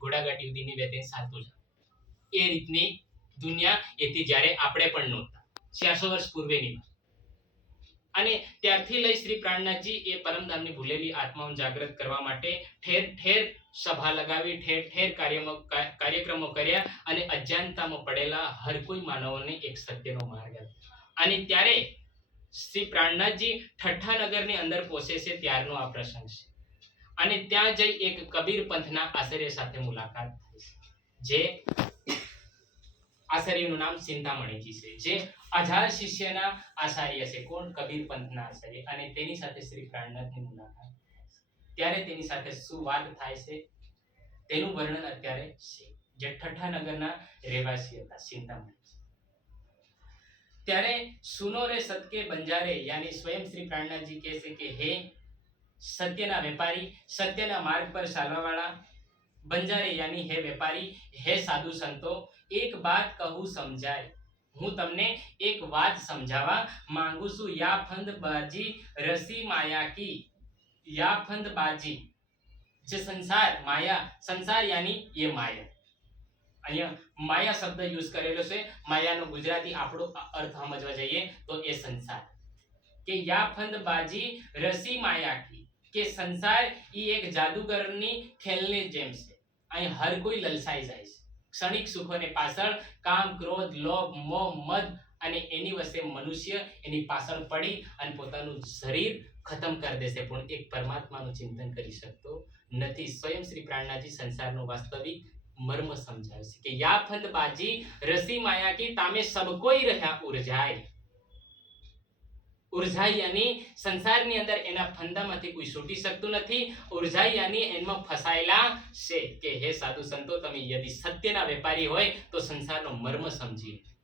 ઘોડાગાડી સુધીની વેતન ચાલતું છે એ રીતની દુનિયા એથી જ્યારે આપણે પણ નહોતા. ચારસો વર્ષ પૂર્વેની. અને ત્યારથી લઈ શ્રી પ્રાણનાથજી એ પરમધામની ભૂલેલી આત્માઓને જાગૃત કરવા માટે ઠેર ઠેર સભા લગાવી, ઠેર ઠેર કાર્યમો કાર્યક્રમો કર્યા અને અજાણતામાં પડેલા હર કોઈ માનવોને એક સત્યનો માર્ગ આપ્યો. અને ત્યારે શ્રી પ્રાણનાથજી ઠઠ્ઠા નગરની અંદર પહોંચે છે ત્યારનો આ પ્રસંગ છે. અને ત્યાં જઈ એક કબીર પંથના આચાર્ય સાથે મુલાકાત જે આચાર્યનું નામ ચિંતામણીજી છે, જે અઢાર શિષ્યના આચાર્ય છે. કોણ? કબીર પંથના આચાર્ય. અને તેની સાથે શ્રી પ્રાણનાથની મુલાકાત ત્યારે તેની સાથે શું વાત થાય છે? તેનું વર્ણન અત્યારે છે, જે ઠઠા નગરના રહેવાસી હતા ચિંતામણી ત્યારે સુનો રે સદકે બંજારે, યાની સ્વયં શ્રી પ્રાણનાથજી કહે છે કે, હે સત્યના વેપારી, સત્યના માર્ગ પર ચાલવાવાળા, બંજારે યાની હે વેપારી, હે સાધુ સંતો, એક વાત કહું સમજાય. હું તમને એક વાત સમજાવવા માંગુ છું. યા ફંદ બાજી, રસી માયા કી. યા ફંદ બાજી. જે સંસાર માયા, સંસાર યાની એ માયા. અહીંયા માયા શબ્દ યુઝ કરેલો છે. માયાનો ગુજરાતી આપણો અર્થ સમજવા જઈએ તો એ સંસાર. કે યા ફંદ બાજી, રસી માયા કી. કે સંસાર એ એક જાદુગરની ખેલની જેમ છે. અહીં હર કોઈ લલસાઈ જાય છે. ક્ષણિક સુખોને પાછળ કામ, ક્રોધ, લોભ, મોહ, મદ અને એની વસે મનુષ્ય એની પાછળ પડી અને પોતાનું શરીર ખતમ કરી દેશે. પણ એક પરમાત્માનું ચિંતન કરી શકતો નથી. સ્વયં શ્રી પ્રાણનાથજી સંસારનો વાસ્તવિક મર્મ સમજાવે છે કે યા ફંદ બાજી રસી માયા કી તામે સબ કોઈ રહ્યા ઉર્જાય ઉર્જાઈ યાની સંસારની અંદર એના ફંદામાંથી કોઈ છૂટી શકતું નથી ઉર્જાઈ યાની એમાં ફસાયેલા છે કે, હે સાધુ સંતો, તમે યદિ સત્યના વેપારી હોય, તો સંસારનો મર્મ સમજી લો.